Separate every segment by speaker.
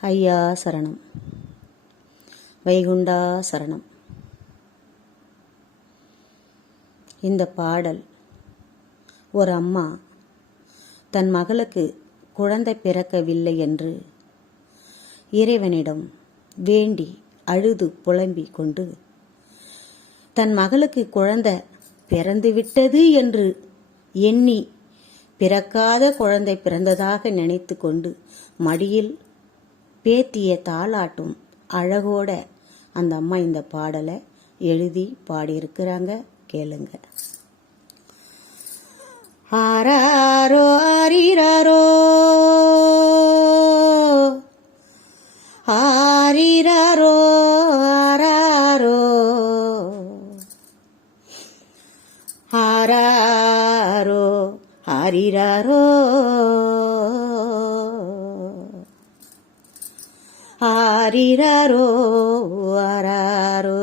Speaker 1: ஐயா சரணம். வைகுண்டா சரணம். இந்த பாடல் ஒரு அம்மா தன் மகளுக்கு குழந்தை பிறக்கவில்லை என்று இறைவனிடம் வேண்டி அழுது புலம்பிக் கொண்டு தன் மகளுக்கு குழந்தை பிறந்துவிட்டது என்று எண்ணி பிறக்காத குழந்தை பிறந்ததாக நினைத்து கொண்டு மடியில் பேத்திய தாளாட்டும் அழகோட அந்த அம்மா இந்த பாடலை எழுதி பாடியிருக்கிறாங்க. கேளுங்க. ஆராரோ ஆரிராரோ ஆரிராரோ ஆராரோ ஆராரோ ஆரிராரோ. ஆரிராரோ ஆராரோ?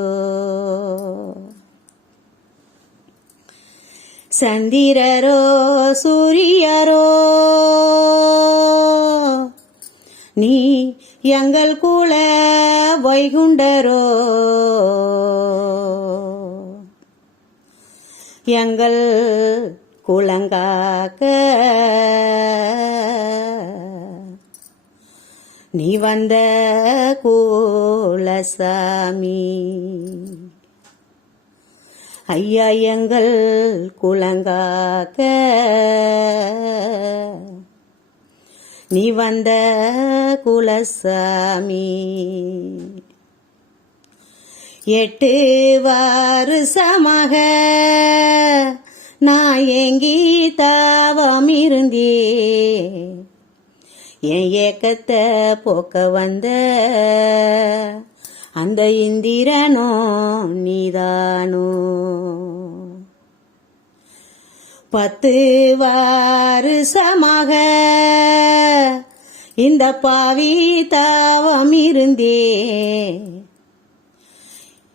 Speaker 1: சந்திரரோ சூரியரோ? நீ எங்கள் குல வைகுண்டரோ? எங்கள் குலங்காக்க நீ வந்த கோலசாமி. ஐயா எங்கள் குலங்காக்க. நீ வந்த குலசாமி. எட்டு வருஷமாக நான் எங்கி தாவம் இருந்தே என் ஏக்கத்தை போக்க வந்த அந்த இந்திரனோ நீதானோ? பத்து வருஷமாக இந்த பாவி தாவம் இருந்தே.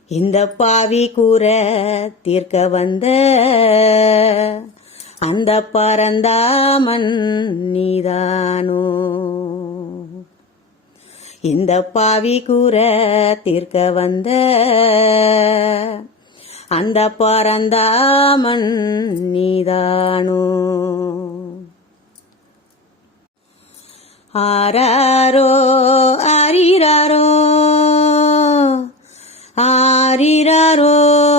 Speaker 1: இந்த பாவி கூற தீர்க்க வந்த அந்த பரந்தாமன் நீதானோ? இந்த பாவி கூற தீர்க்க வந்த அந்த பரந்தாமன் நீதானோ? ஆராரோ ஆரிராரோ? ஆரிராரோ?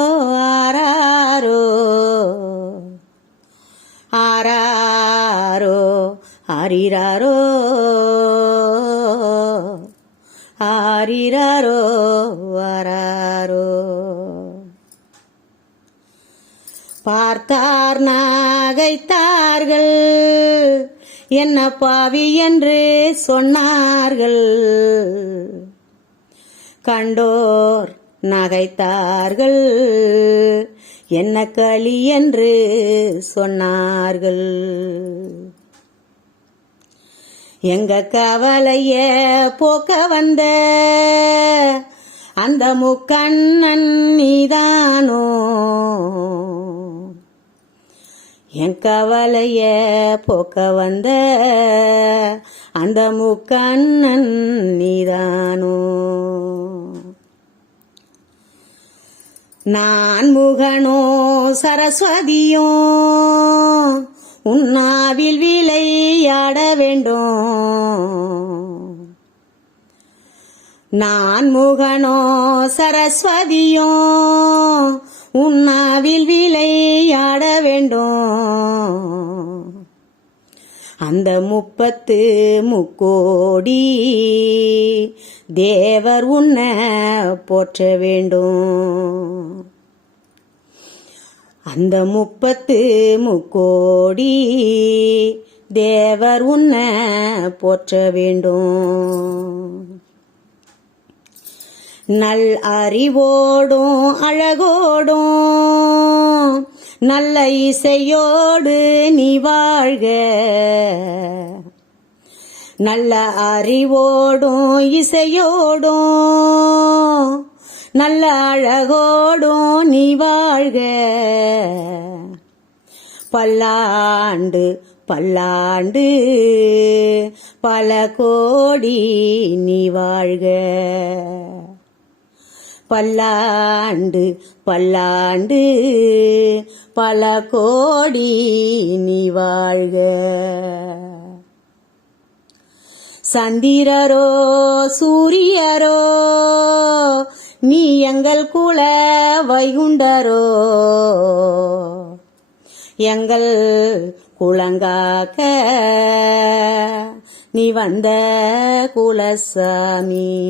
Speaker 1: ஆரிராரோ? ஆரிராரோ? வராரோ? பார்த்தார் நாகைத்தார்கள். என்ன பாவி என்று சொன்னார்கள். கண்டோர் நகைத்தார்கள். என்ன களி என்று சொன்னார்கள். எங்க கவலைய போக்க வந்த? அந்த முக்கண்ணன் நீதானோ? என் கவலைய போக்க வந்த? அந்த முக்கண்ணன் நீதானோ? நான் முகனோ சரஸ்வதியோ? உன்னாவில் விளையாட வேண்டும். நான் முகனோ சரஸ்வதியோ உன்னாவில் விளையாட வேண்டும். அந்த முப்பத்து முக்கோடி தேவர் உன்னை போற்ற வேண்டும். அந்த முப்பத்து முக்கோடி தேவர் உன்னை போற்ற வேண்டும். நல் அறிவோடும் அழகோடும் நல்ல இசையோடு நீ வாழ்க. நல்ல அறிவோடும் இசையோடும் நல்ல அழகோடும் நீ வாழ்க. பல்லாண்டு பல்லாண்டு பல கோடி நீ வாழ்க. பல்லாண்டு பல்லாண்டு பல கோடி நீ வாழ்க. சந்திரரோ சூரியரோ நீ எங்கள் குல வைகுண்டரோ? எங்கள் குளங்காக்க நீ வந்த குலசாமி.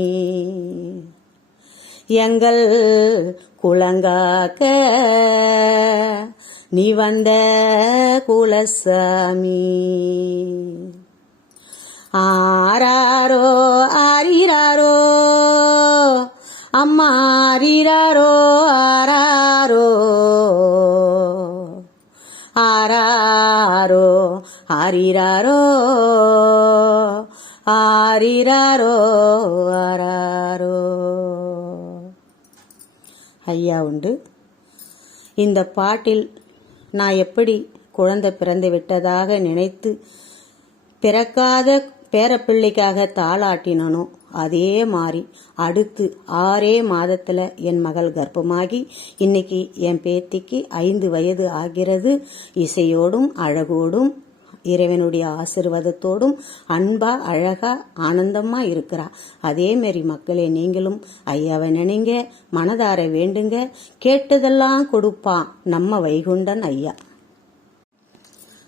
Speaker 1: எங்கள் குளங்காக்க நீ வந்த குலசாமி. ஆராரோ ஆரிராரோ? அம்மா ஆரிராரோ ஆராரோ ஆராரோ ஆரிராரோ ஆரிராரோ ஆராரோ ஐயா உண்டு இந்த பாட்டில் நான் எப்படி குழந்தை பிறந்து விட்டதாக நினைத்து பிறக்காத பேரப்பிள்ளைக்காக தாளாட்டினனோ அதே மாதிரி அடுத்து ஆறே மாதத்துல என் மகள் கர்ப்பமாகி இன்னைக்கு என் பேத்திக்கு ஐந்து வயது ஆகிறது. இசையோடும் அழகோடும் இறைவனுடைய ஆசிர்வாதத்தோடும் அன்பா அழகா ஆனந்தமா இருக்கிறா. அதே மாரி மக்களே நீங்களும் ஐயாவை நினைங்க மனதார வேண்டுங்க. கேட்டதெல்லாம் கொடுப்பான் நம்ம வைகுண்டன் ஐயா.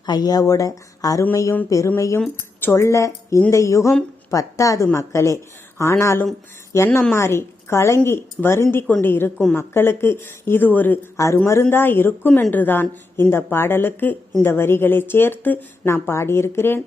Speaker 1: ஐயாவோட அருமையும் பெருமையும் சொல்ல இந்த யுகம் பத்தாது மக்களே. ஆனாலும் என்ன மாறி கலங்கி வருந்தி கொண்டு இருக்கும் மக்களுக்கு இது ஒரு அருமருந்தா இருக்கும் என்றுதான் இந்த பாடலுக்கு இந்த வரிகளை சேர்த்து நான் பாடியிருக்கிறேன்.